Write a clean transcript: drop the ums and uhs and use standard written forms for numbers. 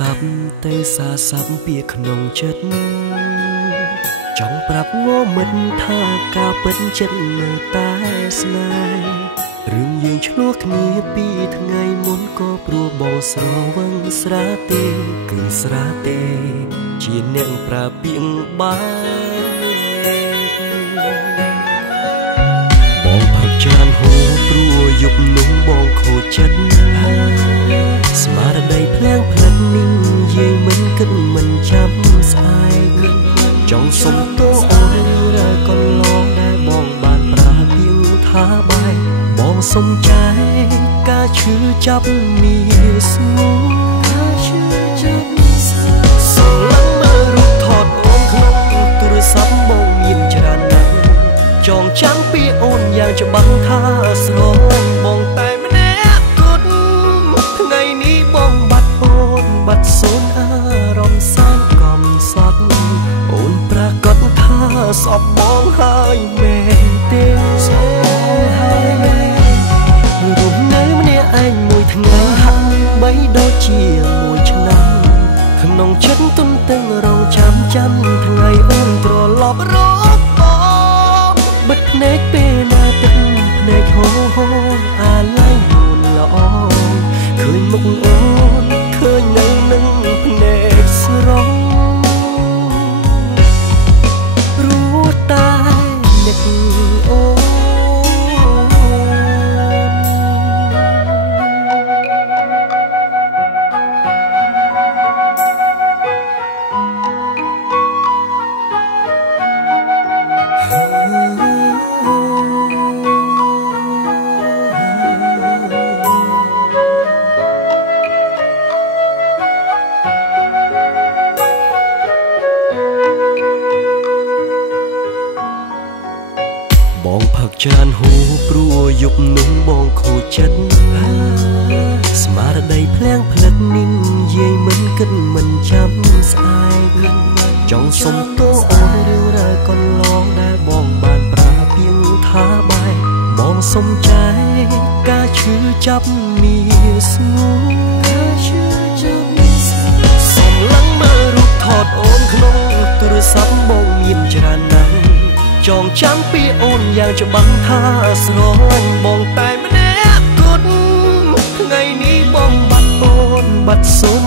ศัพท์ទៅសារស័ព្ទពាក្យក្នុងចិត្តចង់ប្រាប់ងមិត្តថាការពិតចិត្តនៅតែស្នេហ៍រឿងយើងឆ្លោះគ្នាពីថ្ងៃមុនក៏ព្រោះបងស្រវឹងស្រាទេគឺស្រាទេជាអ្នកប្រើពាក្យបានបងផឹកចានហូរព្រោះយប់នោះបងខូចចិត្តស្មារតីភ្លាំងផ្លិតនេះយាយមិនគិតមិនចាំស្អែកចង់សុំទោសអូនរើកន្លងដែលបងបានប្រាពាងថាបែកបងសុំចែកការឈឺចាប់មានស្ងួនសម្លឹងមើលរូបថតអូនក្នុងទូរស័ព្ទបងមានច្រើនណាស់ចងចាំពីអូនយ៉ាងច្បាស់ថាស្រងបងតែម្នាក់គត់ថ្ងៃនេះបងបាត់អូនបាត់សូនអារម្មណ៍សែនកំសត់អូនប្រកាសថាស្អប់បងហើយមែនទេរូបនៅម្នាក់ឯងមួយថ្ងៃហាក់បីដូចជាមួយឆ្នាំក្នុងចិត្តទុនទាំងរងចាំថ្ងៃអូនត្រឡប់រកបងបិទភ្នែកពេលណាទឹកភ្នែកហូរអាឡ័យយូនល្អឃើញមុខអូនឃើញនៅនឹងភ្នែកស្រងរួចតែនឹកអូនបងផឹកច្រើនហូរព្រោះយប់នោះបងខូចចិត្តស្មារតីភ្លាំងផ្លិតនេះយាយមិនគិតមិនចាំស្អែកចង់សុំទោសអូនរឿងរ៉ាវកន្លងដែលបងបានប្រាពាងថាបែកបងសុំចែកការឈឺចាប់មានស្ងួនសម្លឹងមើលរូបថតអូនក្នុងទូរស័ព្ទបងមានច្រើនណាស់ចងចាំពីអូនយ៉ាងច្បាស់ថាស្រងបងតែម្នាក់គត់ថ្ងៃនេះបងបាត់អូនបាត់សូន